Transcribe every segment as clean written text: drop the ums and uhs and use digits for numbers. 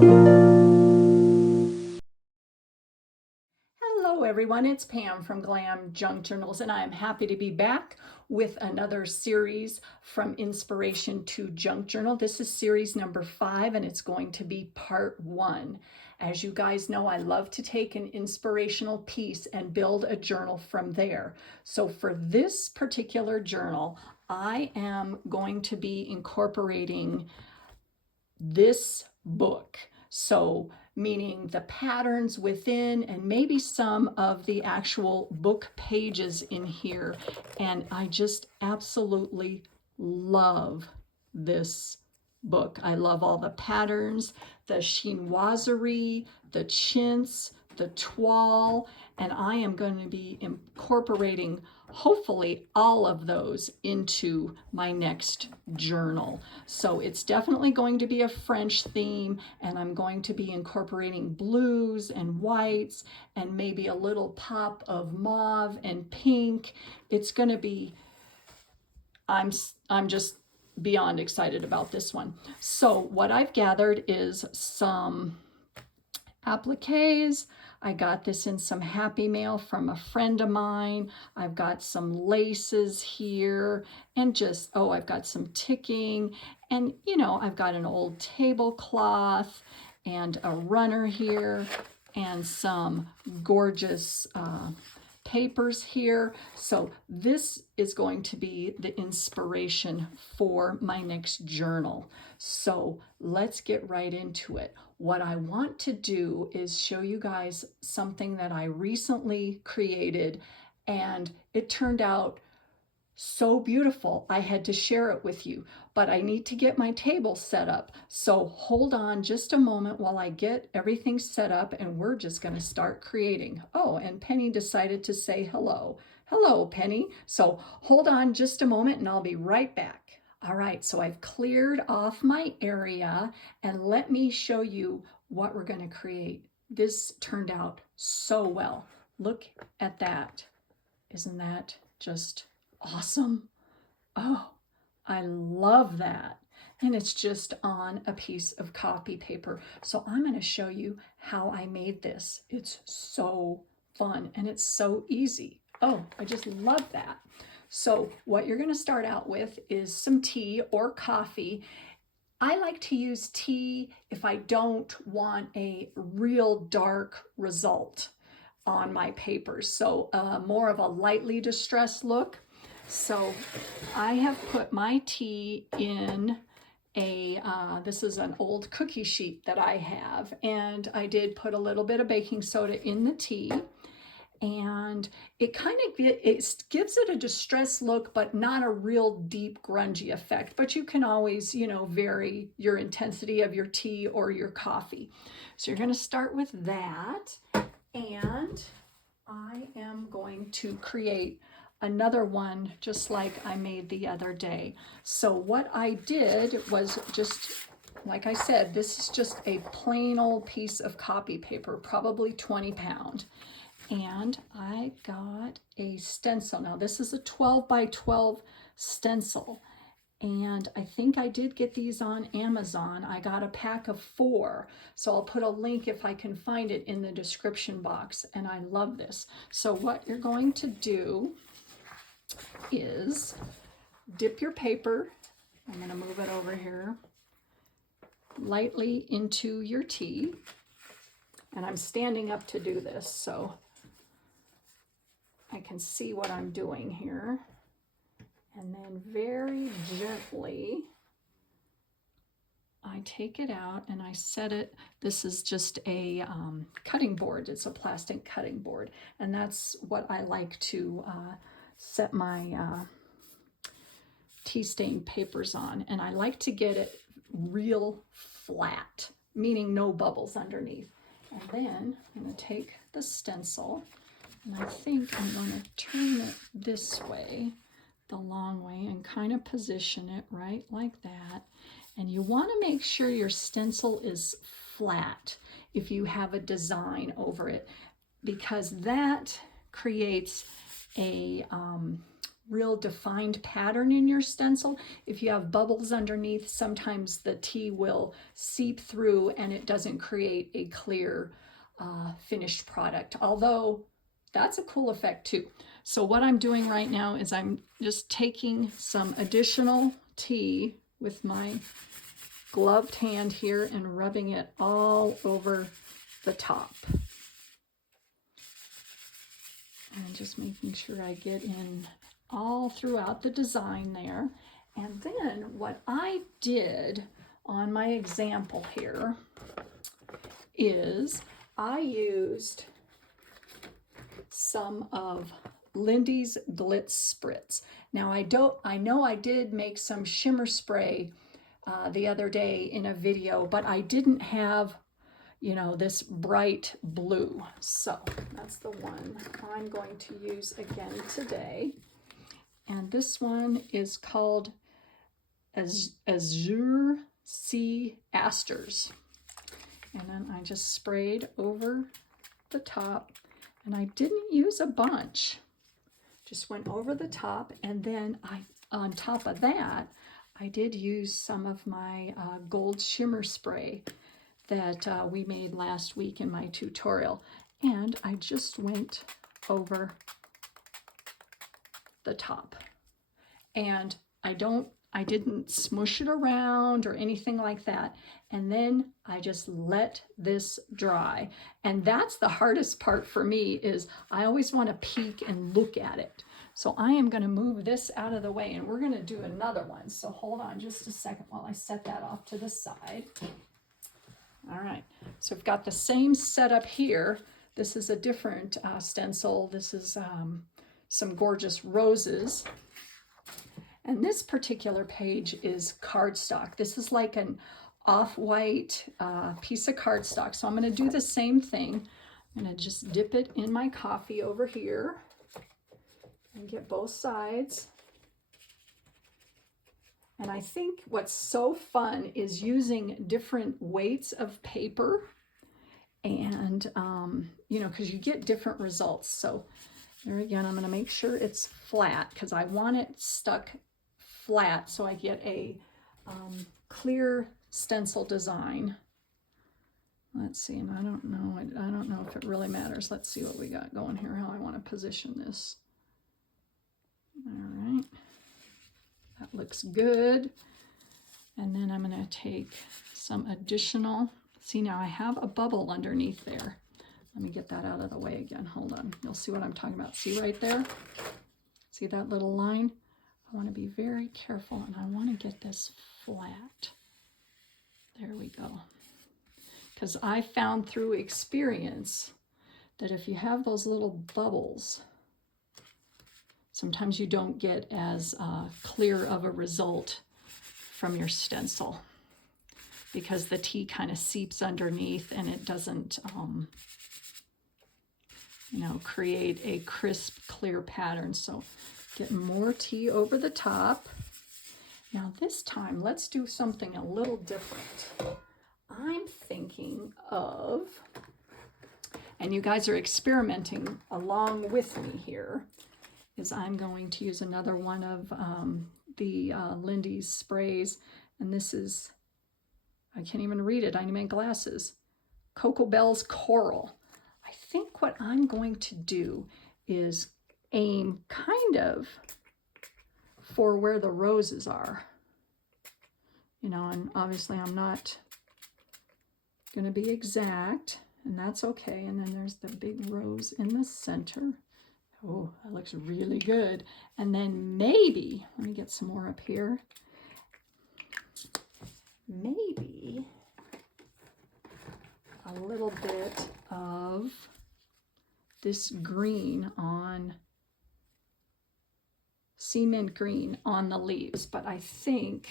Hello everyone, it's Pam from GlamJunkJournals, and I am happy to be back with another series from inspiration to junk journal. This is series number 5, and it's going to be part 1. As you guys know, I love to take an inspirational piece and build a journal from there. So for this particular journal, I am going to be incorporating this book. So meaning the patterns within and maybe some of the actual book pages in here. And I just absolutely love this book. I love all the patterns, the chinoiserie, the chintz, the toile, and I am going to be incorporating hopefully all of those into my next journal. So it's definitely going to be a French theme, and I'm going to be incorporating blues and whites and maybe a little pop of mauve and pink. It's going to be, I'm just beyond excited about this one. So what I've gathered is some appliques. I got this in some happy mail from a friend of mine. I've got some laces here and just, oh, I've got some ticking, and you know, I've got an old tablecloth and a runner here and some gorgeous papers here. So this is going to be the inspiration for my next journal. So let's get right into it. What I want to do is show you guys something that I recently created, and it turned out so beautiful. I had to share it with you, but I need to get my table set up. So hold on just a moment while I get everything set up, and we're just going to start creating. Oh, and Penny decided to say hello. Hello, Penny. So hold on just a moment and I'll be right back. All right, so I've cleared off my area, and let me show you what we're going to create. This turned out so well. Look at that. Isn't that just awesome? Oh, I love that. And it's just on a piece of copy paper. So I'm going to show you how I made this. It's so fun and it's so easy. Oh, I just love that. So what you're going to start out with is some tea or coffee. I like to use tea if I don't want a real dark result on my papers. So more of a lightly distressed look. So I have put my tea in a, this is an old cookie sheet that I have, and I did put a little bit of baking soda in the tea, and it kind of gives it a distressed look, but not a real deep grungy effect. But you can always, you know, vary your intensity of your tea or your coffee. So you're going to start with that, and I am going to create another one just like I made the other day. So what I did was just, like I said, this is just a plain old piece of copy paper, probably 20 pound. And I got a stencil. Now this is a 12 by 12 stencil. And I think I did get these on Amazon. I got a pack of 4. So I'll put a link if I can find it in the description box. And I love this. So what you're going to do is dip your paper. I'm going to move it over here lightly into your tea. And I'm standing up to do this, so I can see what I'm doing here. And then very gently, I take it out and I set it. This is just a cutting board. It's a plastic cutting board. And that's what I like to set my tea stain papers on. And I like to get it real flat, meaning no bubbles underneath. And then I'm going to take the stencil, and I think I'm going to turn it this way, the long way, and kind of position it right like that. And you want to make sure your stencil is flat if you have a design over it, because that creates a real defined pattern in your stencil. If you have bubbles underneath, sometimes the tea will seep through and it doesn't create a clear finished product, although that's a cool effect too. So what I'm doing right now is I'm just taking some additional tea with my gloved hand here and rubbing it all over the top. And just making sure I get in all throughout the design there. And then what I did on my example here is I used some of Lindy's Glitz Spritz. Now I know I did make some shimmer spray the other day in a video, but I didn't have, you know, this bright blue. So that's the one I'm going to use again today. And this one is called Azure Sea Asters. And then I just sprayed over the top, and I didn't use a bunch. Just went over the top, and then on top of that, I did use some of my gold shimmer spray that we made last week in my tutorial. And I just went over the top. And I didn't smush it around or anything like that. And then I just let this dry. And that's the hardest part for me, is I always want to peek and look at it. So I am going to move this out of the way, and we're going to do another one. So hold on just a second while I set that off to the side. All right, so we've got the same setup here. This is a different stencil. This is some gorgeous roses. And this particular page is cardstock. This is like an off-white piece of cardstock. So I'm going to do the same thing. I'm going to just dip it in my coffee over here and get both sides. And I think what's so fun is using different weights of paper, and you know, because you get different results. So there again, I'm going to make sure it's flat because I want it stuck flat so I get a clear stencil design. Let's see, and I don't know if it really matters. Let's see what we got going here, how I want to position this. All right, that looks good. And then I'm going to take some additional, see, now I have a bubble underneath there. Let me get that out of the way again. Hold on, you'll see what I'm talking about. See right there? See that little line? I want to be very careful, and I want to get this flat. There we go. Because I found through experience that if you have those little bubbles, sometimes you don't get as clear of a result from your stencil, because the tea kind of seeps underneath and it doesn't, you know, create a crisp, clear pattern. So get more tea over the top. Now this time, let's do something a little different. I'm thinking of, and you guys are experimenting along with me here, is I'm going to use another one of the Lindy's sprays. And this is, I can't even read it, I need my glasses. Cocoa Bell's Coral. I think what I'm going to do is aim kind of for where the roses are. You know, and obviously I'm not going to be exact, and that's okay. And then there's the big rose in the center. Oh, that looks really good. And then maybe, let me get some more up here. Maybe a little bit of this green on, cement green on the leaves. But I think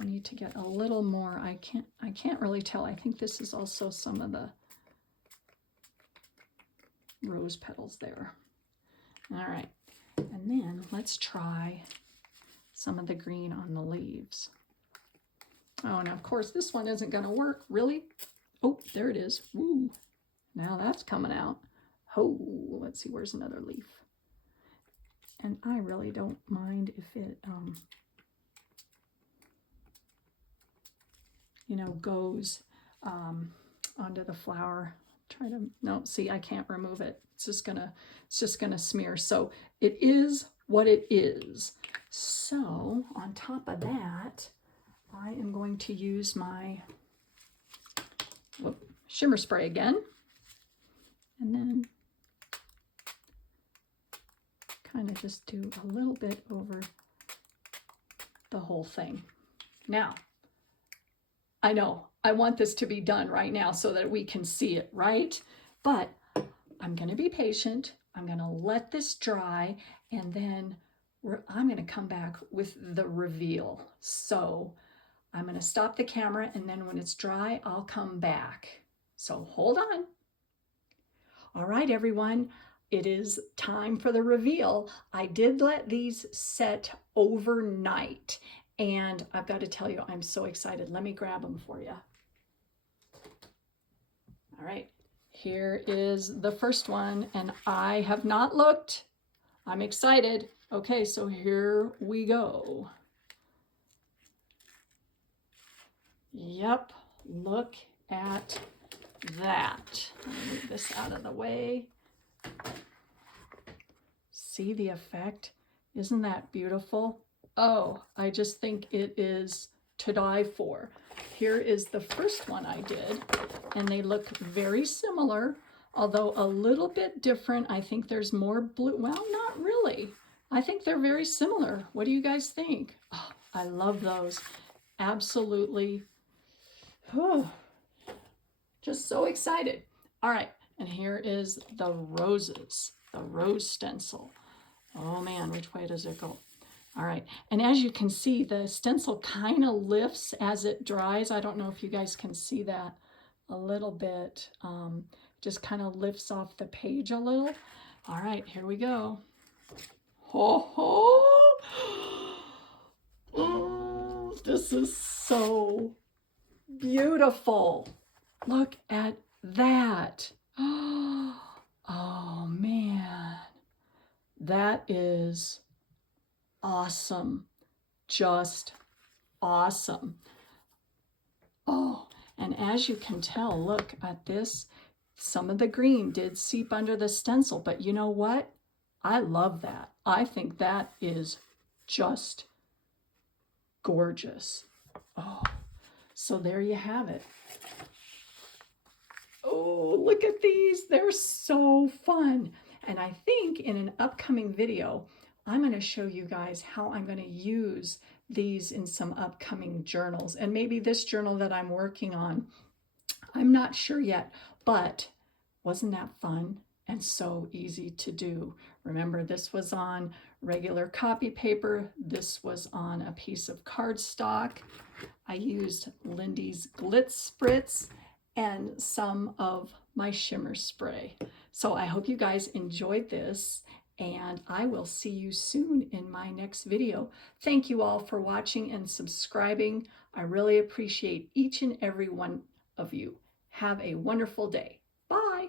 I need to get a little more. I can't really tell. I think this is also some of the rose petals there. All right, and then let's try some of the green on the leaves. Oh, and of course this one isn't going to work, really. Oh, there it is. Woo, now that's coming out. Oh, let's see, where's another leaf? And I really don't mind if it, you know, goes onto the flower. Try to, no, see, I can't remove it. It's just gonna smear. So it is what it is. So on top of that, I am going to use my shimmer spray again, and then kind of just do a little bit over the whole thing. Now, I know I want this to be done right now so that we can see it, right? But I'm going to be patient. I'm going to let this dry, and then I'm going to come back with the reveal. So I'm going to stop the camera, and then when it's dry, I'll come back. So hold on. All right, everyone. It is time for the reveal. I did let these set overnight, and I've got to tell you, I'm so excited. Let me grab them for you. All right, here is the first one, and I have not looked. I'm excited. Okay, so here we go. Yep, look at that. Let me move this out of the way. See the effect? Isn't that beautiful? Oh, I just think it is to die for. Here is the first one I did, and they look very similar, although a little bit different. I think there's more blue. Well, not really. I think they're very similar. What do you guys think? Oh, I love those. Absolutely. Oh, just so excited. All right, and here is the roses, the rose stencil. Oh man, which way does it go? All right, and as you can see, the stencil kind of lifts as it dries. I don't know if you guys can see that a little bit. Just kind of lifts off the page a little. All right, here we go. Ho ho! Oh, this is so beautiful. Look at that. Oh man, that is awesome. Just awesome. Oh, and as you can tell, look at this. Some of the green did seep under the stencil, but you know what? I love that. I think that is just gorgeous. Oh, so there you have it. Oh, look at these. They're so fun. And I think in an upcoming video, I'm going to show you guys how I'm going to use these in some upcoming journals. And maybe this journal that I'm working on, I'm not sure yet, but wasn't that fun and so easy to do? Remember, this was on regular copy paper. This was on a piece of cardstock. I used Lindy's Glitz Spritz and some of my shimmer spray. So I hope you guys enjoyed this, and I will see you soon in my next video. Thank you all for watching and subscribing. I really appreciate each and every one of you. Have a wonderful day. Bye.